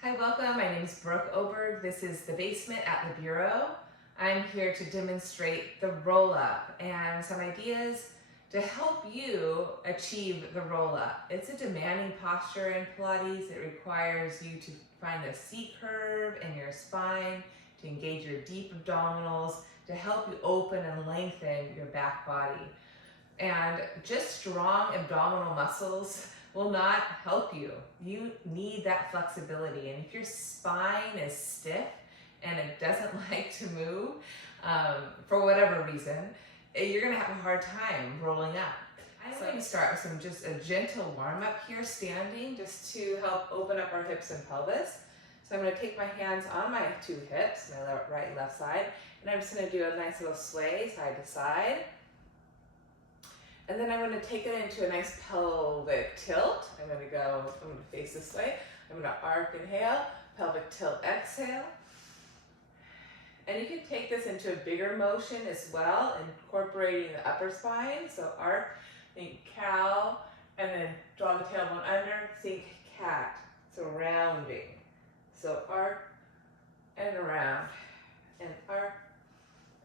Hi, welcome. My name is Brooke Oberg. This is the basement at the Bureau. I'm here to demonstrate the roll-up and some ideas to help you achieve the roll-up. It's a demanding posture in Pilates. It requires you to find a C curve in your spine, to engage your deep abdominals, to help you open and lengthen your back body. And just strong abdominal muscles will not help you. You need that flexibility. And if your spine is stiff and it doesn't like to move for whatever reason, you're gonna have a hard time rolling up. I'm going to start with just a gentle warm up here, standing, just to help open up our hips and pelvis. So I'm going to take my hands on my two hips, my right and left side, and I'm just going to do a nice little sway side to side. And then I'm going to take it into a nice pelvic tilt. I'm going to face this way. I'm going to arc, inhale, pelvic tilt, exhale. And you can take this into a bigger motion as well, incorporating the upper spine. So arc, think cow, and then draw the tailbone under, think cat. So rounding. So arc and around, and arc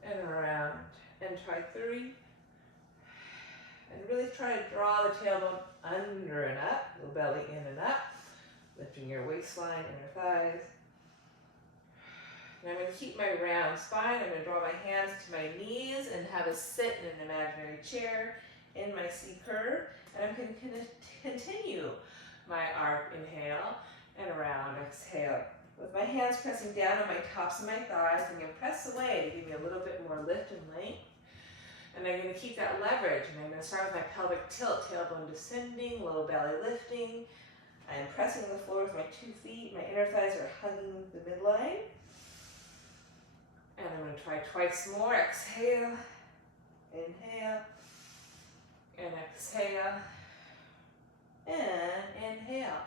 and around. And try 3. And really try to draw the tailbone under and up, little belly in and up, lifting your waistline, inner thighs. And I'm going to keep my round spine. I'm going to draw my hands to my knees and have a sit in an imaginary chair in my C curve. And I'm going to continue my arc, inhale, and around, exhale. With my hands pressing down on my tops of my thighs, I'm going to press away to give me a little bit more lift and length. And I'm going to keep that leverage, and I'm going to start with my pelvic tilt, tailbone descending, low belly lifting. I'm pressing the floor with my 2 feet. My inner thighs are hugging the midline. And I'm going to try twice more. Exhale, inhale, and exhale, and inhale.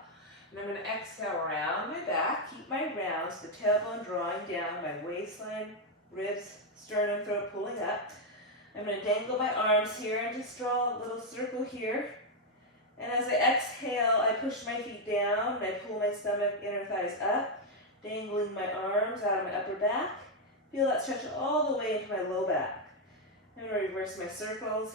And I'm going to exhale around my back, keep my rounds, the tailbone drawing down, my waistline, ribs, sternum, throat pulling up. I'm going to dangle my arms here and just draw a little circle here. And as I exhale, I push my feet down and I pull my stomach, inner thighs up, dangling my arms out of my upper back. Feel that stretch all the way into my low back. I'm going to reverse my circles.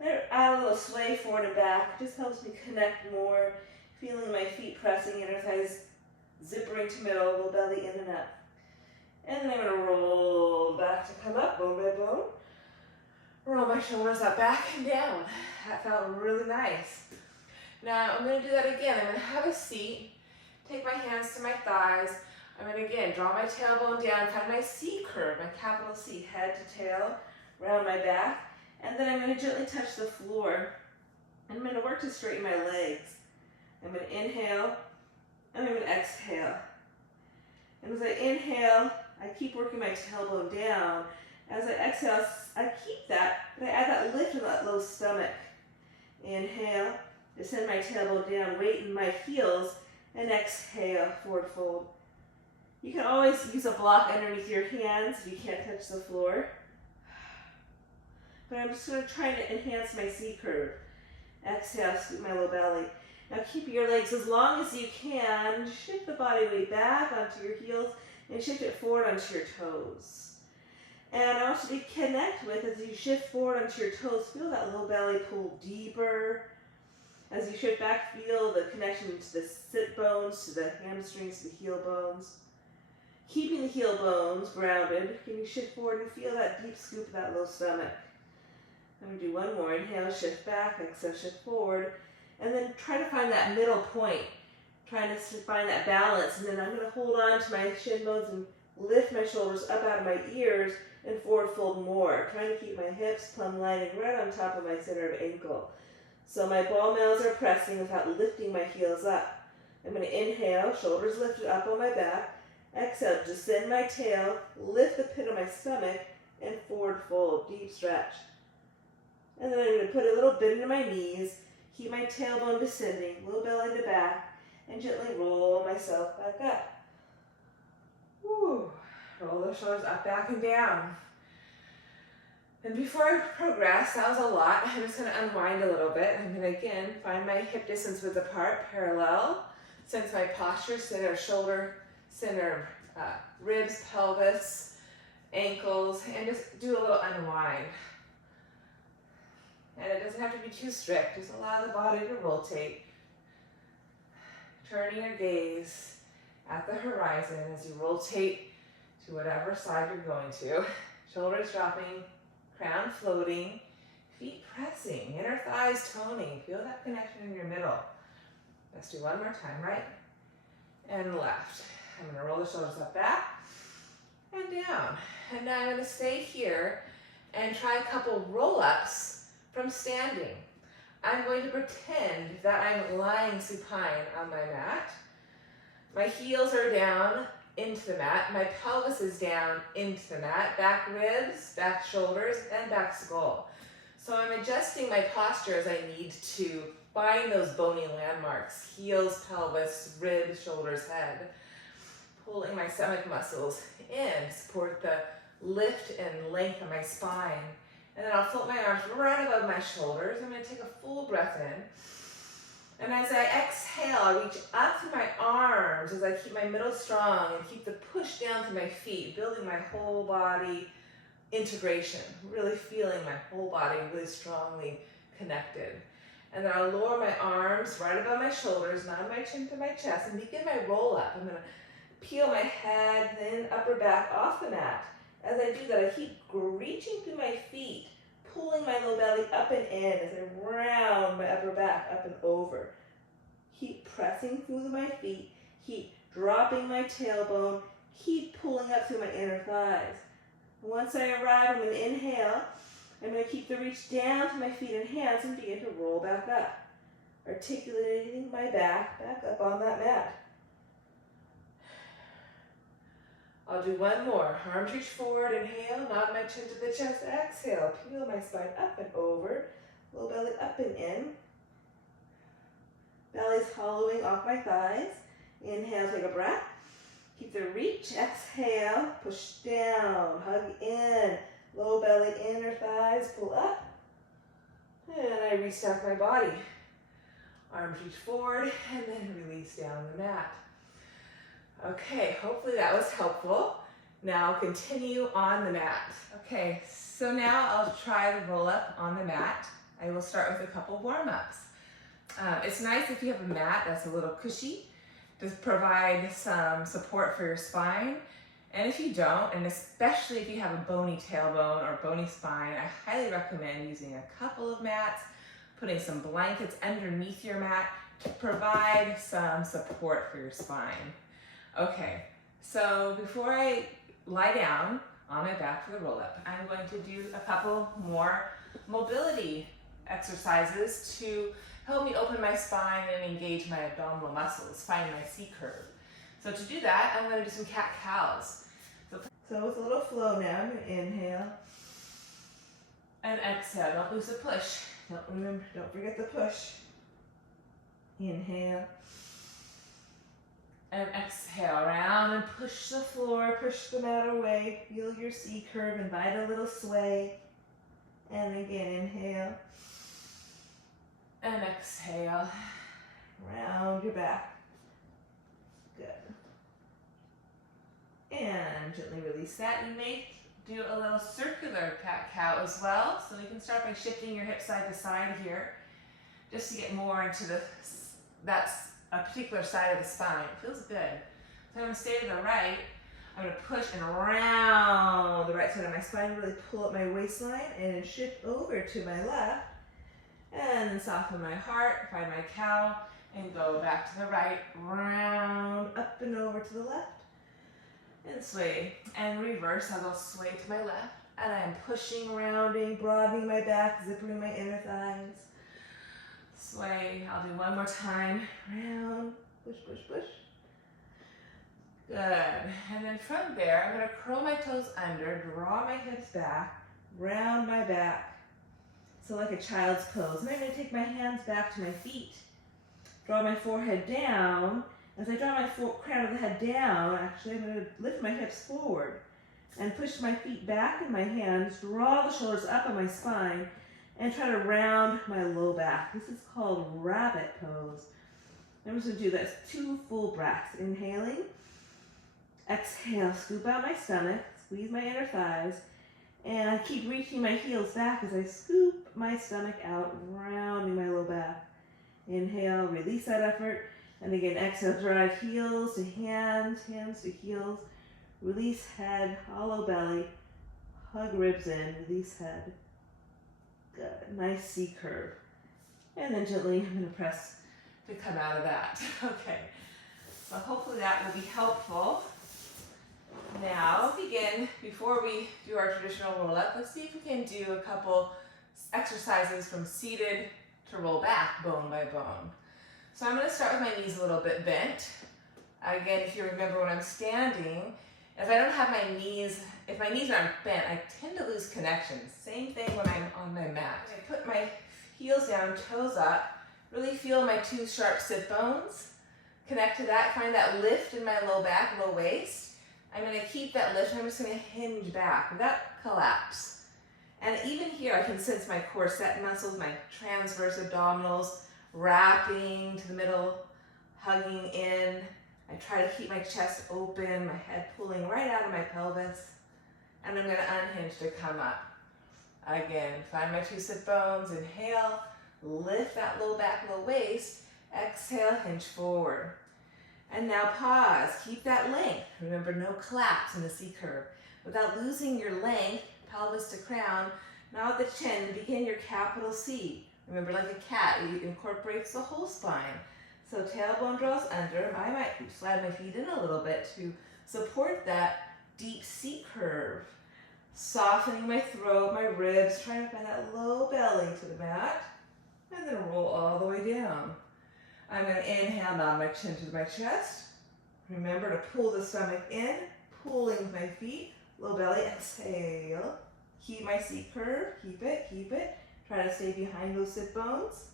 Add a little sway forward and back. It just helps me connect more. Feeling my feet pressing, inner thighs zippering to middle, little belly in and up. And then I'm going to roll back to come up, bone by bone. Roll my shoulders up, back and down. That felt really nice. Now I'm going to do that again. I'm going to have a seat, take my hands to my thighs. I'm going to again draw my tailbone down, find my C curve, my capital C, head to tail, round my back. And then I'm going to gently touch the floor. I'm going to work to straighten my legs. I'm going to inhale, and I'm going to exhale. And as I inhale, I keep working my tailbone down. As I exhale, I keep that, but I add that lift in that low stomach. Inhale, descend my tailbone down, weight in my heels, and exhale, forward fold. You can always use a block underneath your hands if you can't touch the floor. But I'm just going to try to enhance my C curve. Exhale, scoop my low belly. Now keep your legs as long as you can. Shift the body weight back onto your heels and shift it forward onto your toes. And I want you to connect with, as you shift forward onto your toes, feel that low belly pull deeper. As you shift back, feel the connection to the sit bones, to the hamstrings, to the heel bones. Keeping the heel bones grounded, can you shift forward and feel that deep scoop of that low stomach? I'm going to do one more. Inhale, shift back, exhale, shift forward. And then try to find that middle point. Trying to find that balance. And then I'm going to hold on to my shin bones and lift my shoulders up out of my ears and forward fold more. Trying to keep my hips plumb lining right on top of my center of ankle. So my ball mouths are pressing without lifting my heels up. I'm going to inhale, shoulders lifted up on my back. Exhale, descend my tail, lift the pit of my stomach, and forward fold, deep stretch. And then I'm going to put a little bend into my knees, keep my tailbone descending, low belly to back, and gently roll myself back up. Woo. Roll those shoulders up, back, and down. And before I progress, that was a lot. I'm just going to unwind a little bit. I'm going to again find my hip distance width apart, parallel. sense my posture, center of shoulder, center of ribs, pelvis, ankles, and just do a little unwind. And it doesn't have to be too strict, just allow the body to rotate. Turning your gaze at the horizon as you rotate to whatever side you're going to. Shoulders dropping, crown floating, feet pressing, inner thighs toning. Feel that connection in your middle. Let's do one more time, right and left. I'm gonna roll the shoulders up, back, and down. And now I'm gonna stay here and try a couple roll-ups from standing. I'm going to pretend that I'm lying supine on my mat. My heels are down into the mat. My pelvis is down into the mat. Back ribs, back shoulders, and back skull. So I'm adjusting my posture as I need to find those bony landmarks. Heels, pelvis, ribs, shoulders, head. Pulling my stomach muscles in to support the lift and length of my spine. And then I'll float my arms right above my shoulders. I'm going to take a full breath in. And as I exhale, I reach up through my arms as I keep my middle strong and keep the push down through my feet, building my whole body integration, really feeling my whole body really strongly connected. And then I'll lower my arms right above my shoulders, nod my chin to my chest, and begin my roll up. I'm going to peel my head, then upper back off the mat. As I do that, I keep reaching through my feet, pulling my low belly up and in as I round my upper back up and over. Keep pressing through my feet, keep dropping my tailbone, keep pulling up through my inner thighs. Once I arrive, I'm going to inhale. I'm going to keep the reach down to my feet and hands and begin to roll back up, articulating my back up on that mat. I'll do one more. Arms reach forward, inhale, nod my chin to the chest, exhale, peel my spine up and over, low belly up and in. Belly's hollowing off my thighs. Inhale, take a breath. Keep the reach, exhale, push down, hug in, low belly, inner thighs, pull up. And I restack my body. Arms reach forward and then release down the mat. Okay, hopefully that was helpful. Now continue on the mat. Okay, so now I'll try the roll up on the mat. I will start with a couple warm-ups. It's nice if you have a mat that's a little cushy to provide some support for your spine. And if you don't, and especially if you have a bony tailbone or bony spine, I highly recommend using a couple of mats, putting some blankets underneath your mat to provide some support for your spine. Okay, so before I lie down on my back for the roll-up, I'm going to do a couple more mobility exercises to help me open my spine and engage my abdominal muscles, find my C curve. So to do that, I'm going to do some cat-cows. So with a little flow now, I'm going to inhale and exhale. Don't lose the push. Don't forget the push. Inhale. And exhale, round and push the floor, push the mat away. Feel your C curve, invite a little sway. And again, inhale. And exhale, round your back. Good. And gently release that. You may do a little circular cat-cow as well. So you can start by shifting your hips side to side here, just to get more into that's a particular side of the spine. It feels good. So I'm going to stay to the right. I'm going to push and round the right side of my spine, really pull up my waistline, and then shift over to my left. And then soften my heart, find my cow, and go back to the right, round, up and over to the left, and sway. And reverse, I'll go sway to my left, and I'm pushing, rounding, broadening my back, zippering my inner thighs. Sway, I'll do one more time. Round, push, push, push. Good. And then from there, I'm going to curl my toes under, draw my hips back, round my back. So like a child's pose. And I'm going to take my hands back to my feet. Draw my forehead down. As I draw my crown of the head down, actually I'm going to lift my hips forward and push my feet back in my hands, draw the shoulders up on my spine, and try to round my low back. This is called rabbit pose. I'm just going to do this 2 full breaths. Inhaling. Exhale, scoop out my stomach, squeeze my inner thighs, and I keep reaching my heels back as I scoop my stomach out, rounding my low back. Inhale, release that effort. And again, exhale, drive heels to hands, hands to heels. Release head, hollow belly, hug ribs in, release head. Good, nice C curve. And then gently, I'm going to press to come out of that. Okay, so hopefully that will be helpful. Now, begin, before we do our traditional roll-up, let's see if we can do a couple exercises from seated to roll back, bone by bone. So I'm going to start with my knees a little bit bent. Again, if you remember when I'm standing, if I don't have my knees, if my knees aren't bent, I tend to lose connection. Same thing when I'm on my mat. I put my heels down, toes up, really feel my 2 sharp sit bones. Connect to that, find that lift in my low back, low waist. I'm going to keep that lift, and I'm just going to hinge back without collapse. And even here, I can sense my corset muscles, my transverse abdominals wrapping to the middle, hugging in. I try to keep my chest open, my head pulling right out of my pelvis. And I'm going to unhinge to come up. Again, find my 2 sit bones, inhale, lift that low back, low waist. Exhale, hinge forward. And now pause, keep that length. Remember, no collapse in the C curve. Without losing your length, pelvis to crown, now at the chin, begin your capital C. Remember, like a cat, it incorporates the whole spine. So tailbone draws under. I might slide my feet in a little bit to support that deep C curve. Softening my throat, my ribs, trying to find that low belly to the mat. And then roll all the way down. I'm going to inhale, nod my chin to my chest. Remember to pull the stomach in, pulling with my feet, low belly, exhale. Keep my C curve, keep it, keep it. Try to stay behind those sit bones,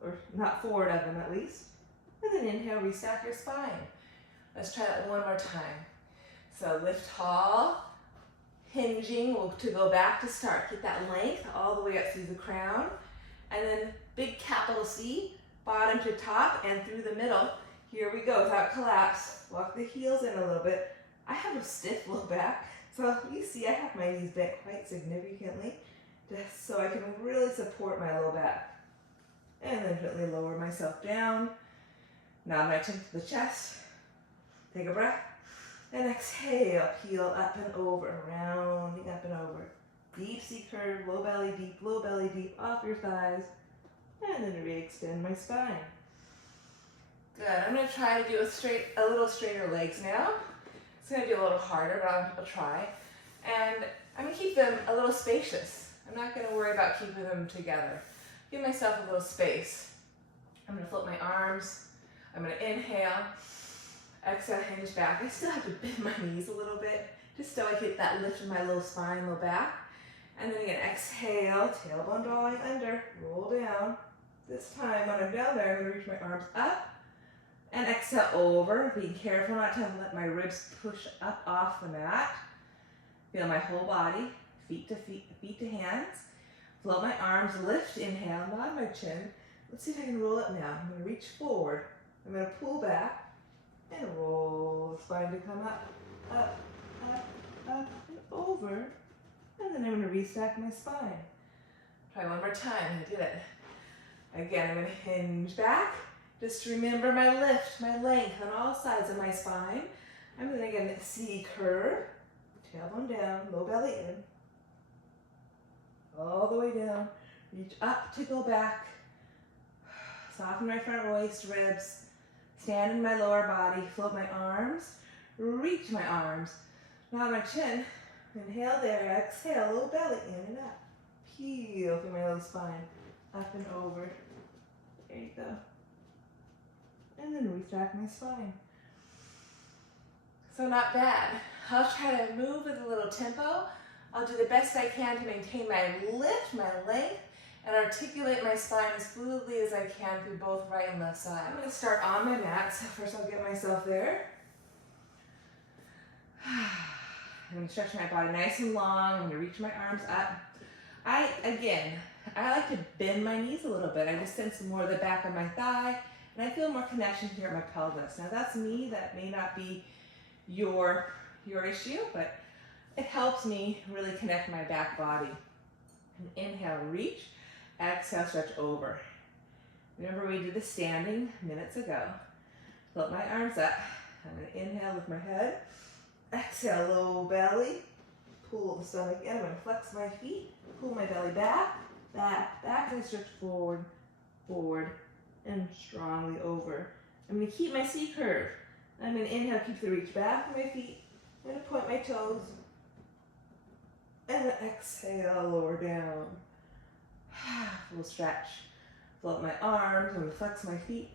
or not forward of them at least. And then inhale, restack your spine. Let's try that one more time. So lift tall, hinging to go back to start. Get that length all the way up through the crown. And then big capital C, bottom to top and through the middle. Here we go, without collapse. Walk the heels in a little bit. I have a stiff low back, so you see I have my knees bent quite significantly, just so I can really support my low back. And then gently lower myself down. Nod my chin to the chest. Take a breath. And exhale, peel up and over, rounding up and over. Deep C curve, low belly deep, off your thighs. And then re-extend my spine. Good, I'm gonna try to do a little straighter legs now. It's gonna be a little harder, but I'll try. And I'm gonna keep them a little spacious. I'm not gonna worry about keeping them together. Give myself a little space. I'm gonna flip my arms. I'm gonna inhale. Exhale, hinge back. I still have to bend my knees a little bit, just so I get that lift in my low spine, low back. And then again, exhale, tailbone drawing under, roll down. This time when I'm down there, I'm gonna reach my arms up and exhale over, being careful not to let my ribs push up off the mat. Feel my whole body, feet to hands. Float my arms, lift, inhale, nod my chin. Let's see if I can roll up now. I'm gonna reach forward. I'm gonna pull back and roll the spine to come up, up, and over. And then I'm going to restack my spine. Try one more time. I did it. Again, I'm going to hinge back. Just remember my lift, my length on all sides of my spine. I'm going to get a C curve. Tailbone down, low belly in. All the way down. Reach up to go back. Soften my front waist, ribs. Stand in my lower body. Float my arms. Reach my arms. Nod my chin. Inhale there, exhale, low belly, in and up. Peel through my low spine, up and over. There you go. And then restack my spine. So not bad. I'll try to move with a little tempo. I'll do the best I can to maintain my lift, my length, and articulate my spine as fluidly as I can through both right and left side. I'm going to start on my mat, so first I'll get myself there. I'm going to stretch my body nice and long. I'm going to reach my arms up. I like to bend my knees a little bit. I just sense more of the back of my thigh And I feel more connection here at my pelvis. Now that's me, that may not be your issue, but it helps me really connect my back body. And inhale, reach. Exhale, stretch over. Remember we did the standing minutes ago. Float my arms up. I'm going to inhale with my head. Exhale, low belly. Pull the stomach in. I'm going to flex my feet. Pull my belly back, back, back. And I stretch forward, forward, and strongly over. I'm going to keep my C curve. I'm going to inhale, keep the reach back of my feet. I'm going to point my toes. And then exhale, lower down. Full stretch. Float my arms. I'm going to flex my feet.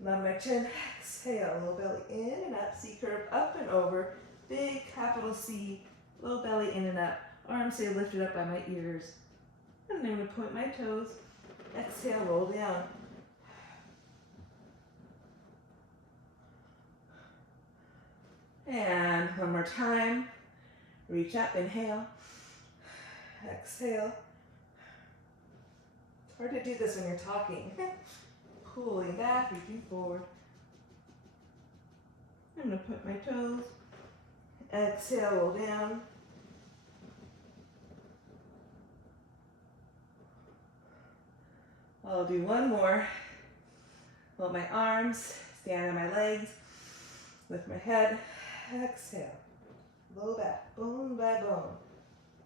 Lower my chin. Exhale, low belly in and up. C curve up and over. Big capital C. Low belly in and up. Arms stay lifted up by my ears. And then I'm going to point my toes. Exhale, roll down. And one more time. Reach up, inhale. Exhale. It's hard to do this when you're talking. Pulling back, reaching forward. I'm going to put my toes. Exhale, roll down. I'll do one more. Hold my arms, stand on my legs, lift my head, exhale. Low back, bone by bone.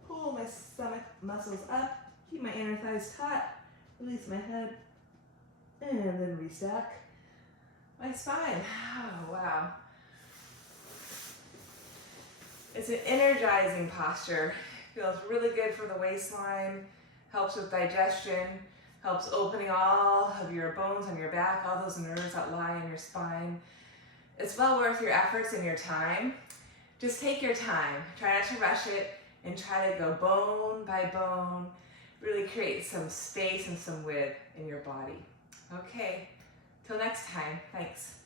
Pull my stomach muscles up, keep my inner thighs taut, release my head, and then restack my spine. Oh, wow. It's an energizing posture. Feels really good for the waistline, helps with digestion, helps opening all of your bones on your back, all those nerves that lie in your spine. It's well worth your efforts and your time. Just take your time. Try not to rush it and try to go bone by bone. Really create some space and some width in your body. Okay, till next time, thanks.